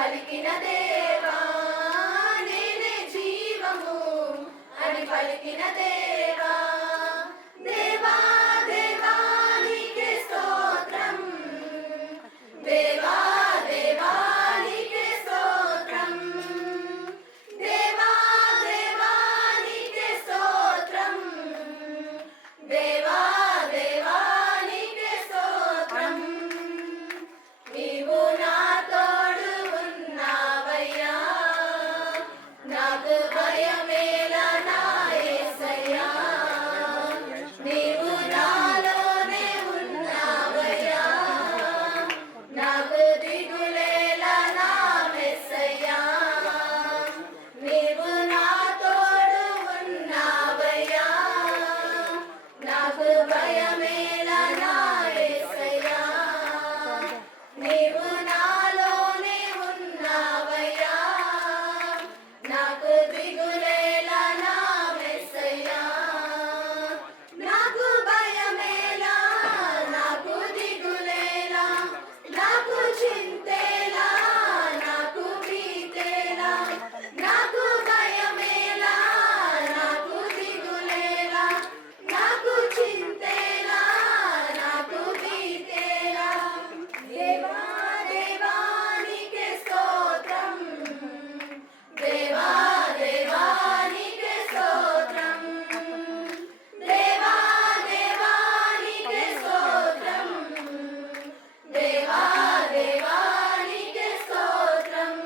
పలికిన దేవా నేనే జీవము అని పలికిన దేవా దేవా దేవా నీకే స్తోత్రం దేవా దేవా నీకే స్తోత్రం దేవా దేవా నీకే స్తోత్రం దేవా దేవా నీకే స్తోత్రం నీవు నా తోడు ఉన్నావయ్యా నాకు భయమేలా నా యేసయ్యా నీవు నాలోనే ఉన్నావయ్యా నాకు దిగులేలా నా మెస్సయ్యా నీవు నా తోడు ఉన్నావయ్యా నాకు భయమేలా నా యేసయ్యా నీవు నాలోనే ఉన్నావయ్యా నాకు దిగులేలా నా మెస్సయ్యా నాకు భయమేలా నాకు దిగులేలా నాకు చింతేలా నాకు భీతేలా నాకు భయమేలా నాకు దిగులేలా నాకు చింతేలా నాకు భీతేలా దేవా దేవా నీకే స్తోత్రం దేవా దేవా నీకే స్తోత్రం దేవా దేవా నీకే స్తోత్రం దేవా దేవా నీకే స్తోత్రం.